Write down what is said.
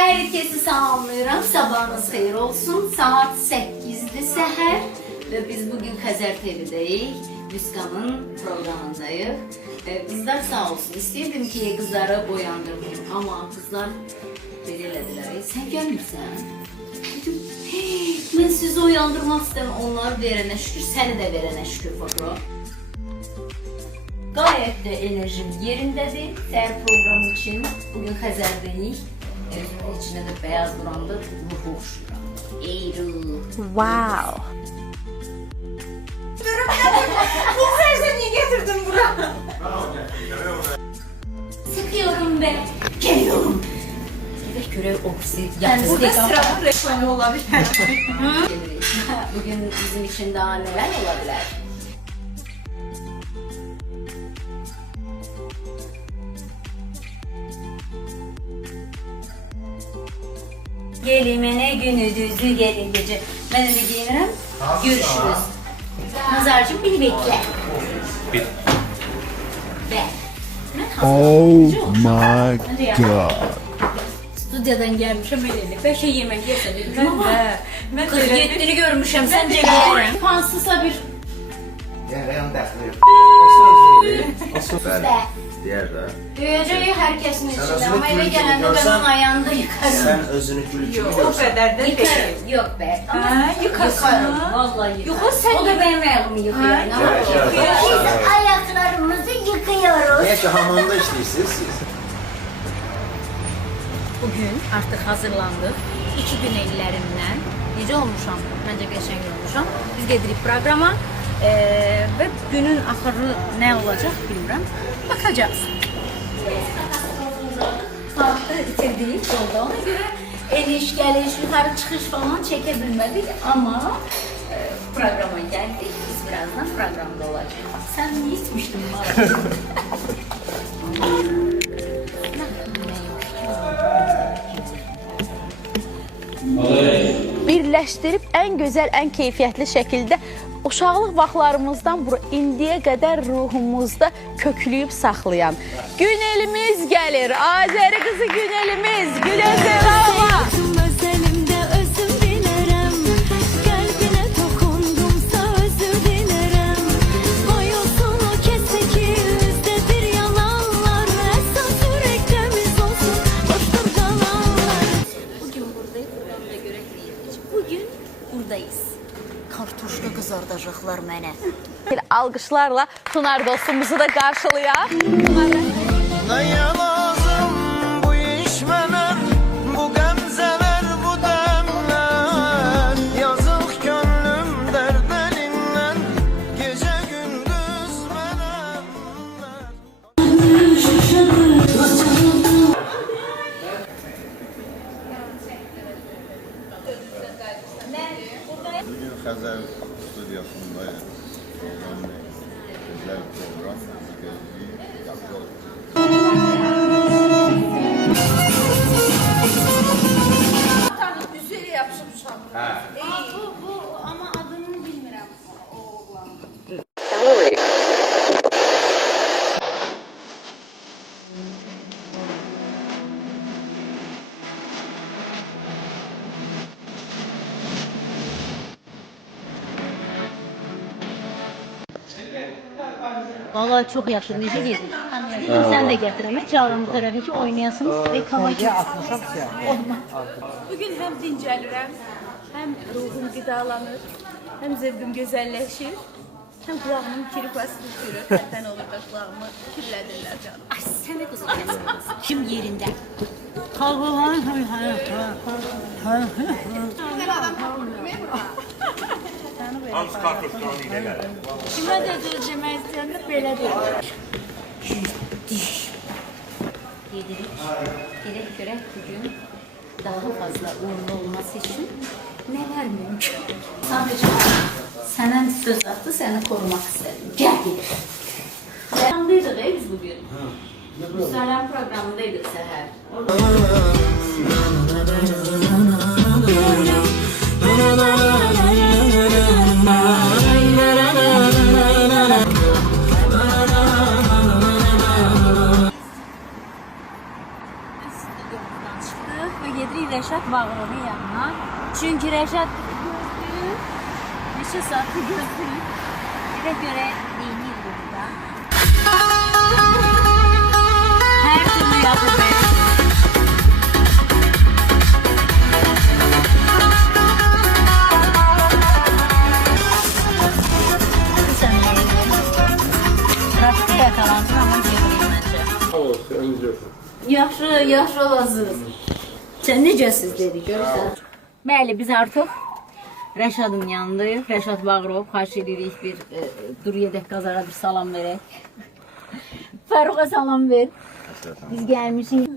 Herkesi salamlayıram. Sabahınız xeyir olsun. Saat 8'dir səhər ve biz bugün Xəzər TV'dəyik. Müskanın programındayıq. Kızlar sağ olsun. İstəyirdim ki kızları boyandırmayayım ama kızlar belə elədilər. Sen gəlmirsən? Dedim, ben sizi uyandırmak istemem. Onlar verənə şükür, səni də verənə şükür Fakro. Gayet de enerjim yerindedir. Səhər programı için bugün Xəzərdəyik. Özümün içine de beyaz duranda ruhu oxşuyuram. Ey ruh. Wow. Bu sefer niye getirdin buraya? Sıkıyorum ve geliyorum. Bir görev ofisi yaptık. Burada sıranın reklamı olabilir. Bugün bizim için daha neler olabilir? Gelimene günü düzü gelin gece. Ben de giyinirim. Görüşürüz. Nazarcığım beni bekle. Bir. Be. Oh my god. Stüdyodan gelmişim öyle. Ben şey yemek yersen dedim ama Ben 47'ni görmüşüm. Sen de yerim. Fansısa bir Yarın dəxli yox. O söz be. deyər də. Duyacağım herkesin içinde özünü ama eve gül gelende gibi ben görsen- onun ayağında yıkarım. Sən özünü gül kimi Yok, o görsən. kadar da Yıkarım. değil. Yok be. Ama Ha, yıkarsın. yıkarım. Vallahi yıkarım. Yok, o sen O da benim ayağımı yıkıyor. Ha, Ne yapayım? Biz Ayaklarımızı yıkıyoruz. Niyə ki hamamda işləyirsiniz siz? Bugün artık hazırlandık. 2 gün ellerimden. Necə olmuşam? Bence geçen olmuşam. Biz gedirik programa. Ve günün axırı ne olacak bilmirəm. Bakacağız. Saatı bitirdik yolda. Ona göre eniş, geliş, yukarı çıkış falan çekebilmedik ama programa geldik. Biz birazdan programda olacağız. Sen ne içmiştin bana? Birləşdirib ən gözəl, ən keyfiyyətli şəkildə uşaqlıq vaxtlarımızdan bura indiyə qədər ruhumuzda kökləyib saxlayan Günelimiz gəlir. Azəri qızı Günelimiz. Gülə Zərava. Özelimde özüm dilerim. Kalbine dokundumsa özür dilerim. Koyulsun o kesik yüzde bir yalanlar. Esas yüreklimiz olsun boştur kalanlar. Bugün buradayız. Ben de görevliyim. Bugün buradayız. Kartuşka kızardacaklar mənə. Alqışlarla Tunar dostumuzu da qarşılayaq. Neye lazım bu işmeler, bu gamzeler, bu demler? Yazık gönlüm derdelinden, gece gündüz menemler. Bugün Xəzər studiyasındayız. Gözəl program. Bizi gözləyib. Yaxşı olsun. Üzeri yapışmışam. Bu ama adını bilmirəm o oğlanın. Vallahi çok yaxşı. Necə gedir? Sən də gətirəmə, çağırım bu tərəfə ki, oynayasınız. Reklama Bugün hem dincəlirəm, hem ruhum qidalanır, hem zevkim güzelleşir, hem kulağımın kirpasını sürür. Hətən olur da kulağımı kirlədirlər canım. Ay sənə qızım kəsməz. Kim yerində? Kimə də demək istəyəndə belə deyir. Yedirik. Gerek göre bugün daha fazla uğurlu olması için neler mümkün? Sadece senden söz attı, seni korumak istedim. Gel gidelim. Programdaydık biz bugün. Müslüman programındaydık seher. gedirik Rəşad Bağırovun yanına. Çünki Rəşad neçə saatı gözləyir. Bir də görək neyini burada. Hər türlü yapı verir. Trafikdə yaxalansın, amma gedirəm məncə. Yaxşı olasınız. Sən necəsiz dedi, görürsən? Bəli, biz artıq Rəşadın yanındayıq. Rəşad Bağırov, xahiş edirik bir dur yedək qazara bir salam verək. Fəruqa salam ver. Biz gəlmişik.